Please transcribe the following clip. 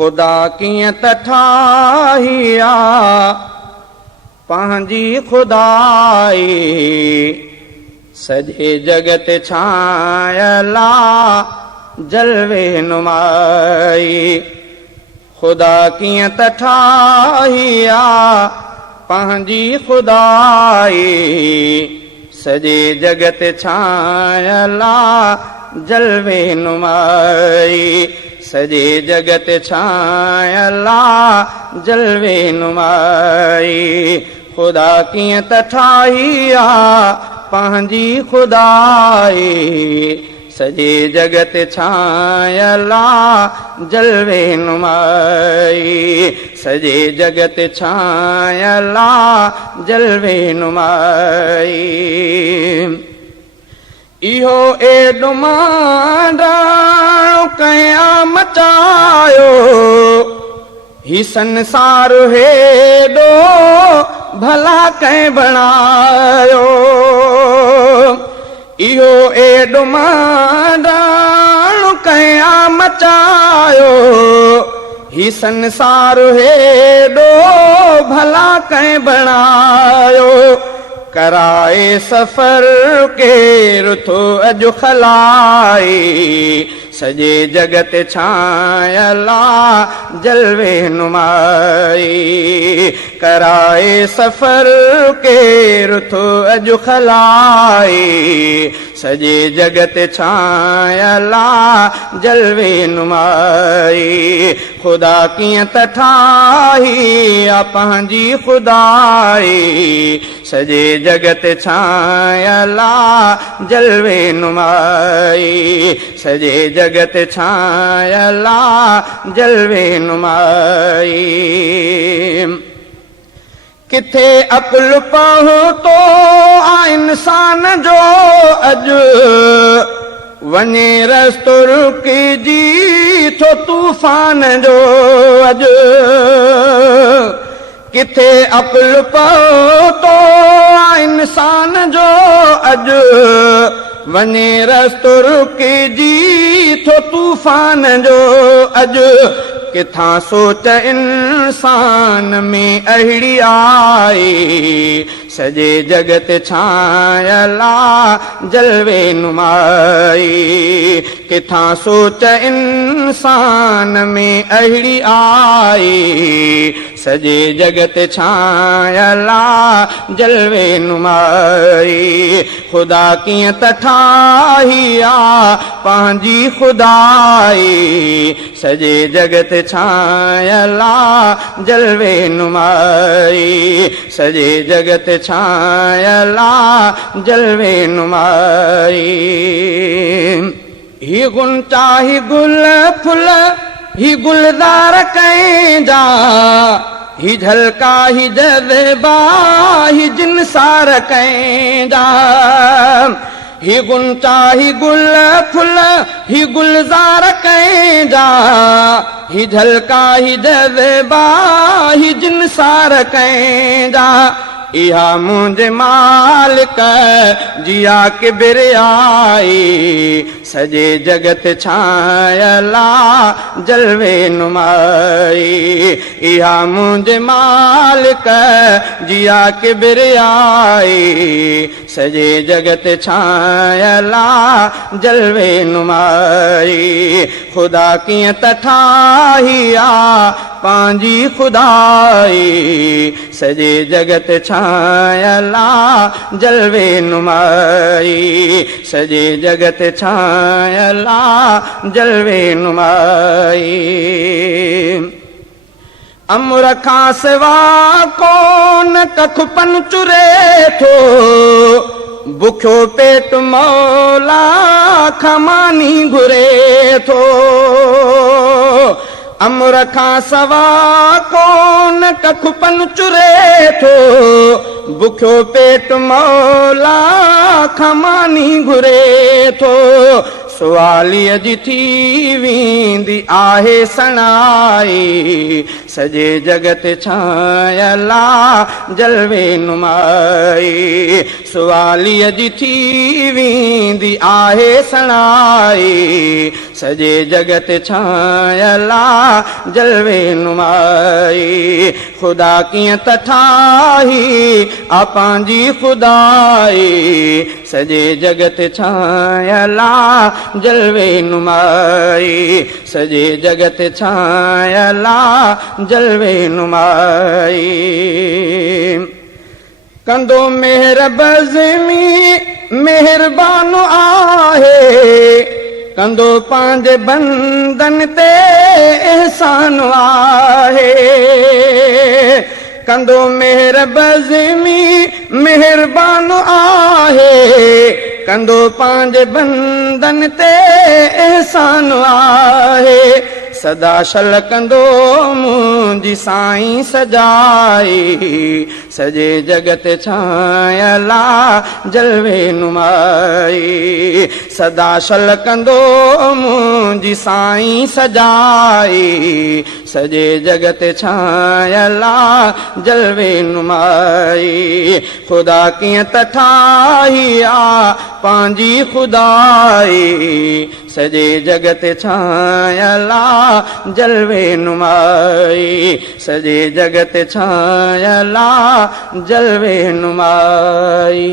खुदा कीअं त ठाही आ पंहिंजी खुदाई, सॼे जगत छायल आ जलवे नुमाई। खुदा कीअं त ठाही आ पंहिंजी खुदाई, सॼे जगत छायल आ जलवे नुमाई। सॼे जगत छायल आ जलवे नुमाई। खुदा कीअं त ठाही आ पंहिंजी खुदाई, सॼे जगत छायल आ जलवे नुमाई। सॼे जगत छायल आ जलवे नुमाई। इहो एॾो मांडाणो कंहिं मचायो, ही संसार हेॾो भला कंहिं बणायो। इहो एॾो मांडाणो कंहिं मचायो, ही संसार हेॾो भला कंहिं बणायो। कराए सफ़र केरु थो अॼु खलाई, सॼे जगत छायल आ जलवे नुमाई। कराए सफ़र केरु थो अॼु खलाई, सॼे जगत छायल आ जलवे नुमाई। खुदा कीअं त ठाही आ पंहिंजी खुदाई, सॼे जगत छायल आ जलवे नुमाई। सॼे जगत छायल आ जलवे नुमाई। किथे अकुल पहुतो आ इंसान जो अॼु, वञे रस्तो रुकिजी थो तूफ़ान जो अॼु। किथे अकुल पहुतो आ इंसान जो अॼु, वञे रस्तो रुकिजी थो तूफ़ान जो अॼु। किथां सोच इंसान में अहिड़ी आई, सॼे जगत छायल आ जलवे नुमाई। किथां सोच इंसान में अहिड़ी आई, सॼे जगत छायल आ जलवे नुमाई। खुदा कीअं त ठाही आ पंहिंजी खुदाई, सॼे जगत छायल आ जलवे नुमाई। सॼे जगत छायल आ जलवे नुमाई। ही गुंचा ही गुल फुल ही गुलदार कंहिंजा, ही झलका ही जज़बा ही जिनसार कंहिंजा। ही गुंचा ही गुल फुल ही गुलजार कंहिंजा, ही झलका ही जज़बा ही जिनसार कंहिंजा। इहा मुंहिंजे मालिक जिया किबरियाई, सॼे जगत छायल आ जलवे नुमाई। इहा मुंहिंजे मालिक जिया किबरियाई, सॼे जगत छायल आ जलवे नुमाई। खुदा कीअं त ठाही आ पंहिंजी खुदाई, सॼे जगत छायल आ जलवे नुमाई। सॼे जगत छायल आ जलवे नुमाई। अमर खां सिवा कोन कख पन चुरे थो, बुखियो पेट मौला खमानी घुरे थो। अमर खां सवा कोन कख पन चुरे थो, बुखियो पेट मौला खमानी घुरे थो। सुवालीअ जी थी वेंदी आहे सणाई, सॼे जगत छायल आ जलवे नुमाई। सुवालीअ जी थी वेंदी आहे सणाई, सॼे जगत छायल आ जलवे नुमाई। खुदा कीअं त ठाही आ पंहिंजी खुदाई, सॼे जगत छायला जलवे नुमाई, सॼे जगत छायला जलवे नुमाई। कंदो मेहर बज़मी मेहरबान आहे, कंदो पंहिंजे बंदन ते एहसान आहे। कंदो मेहर बज़मी मेहरबान आहे, कंदो पंहिंजे बंदन ते एहसान आहे। सदा शल कंदो मुंहिंजी साईं सजाई, सॼे जगत छायला जलवे नुमाई। सदा शल कंदो मुंहिंजी साईं सजाई, सॼे जगत छायला जलवे नुमाई। खुदा कीअं त ठाही आ पंहिंजी खुदाई, सॼे जगत छायला जलवे नुमाई, सॼे जगत छायला जलवे नुमाई।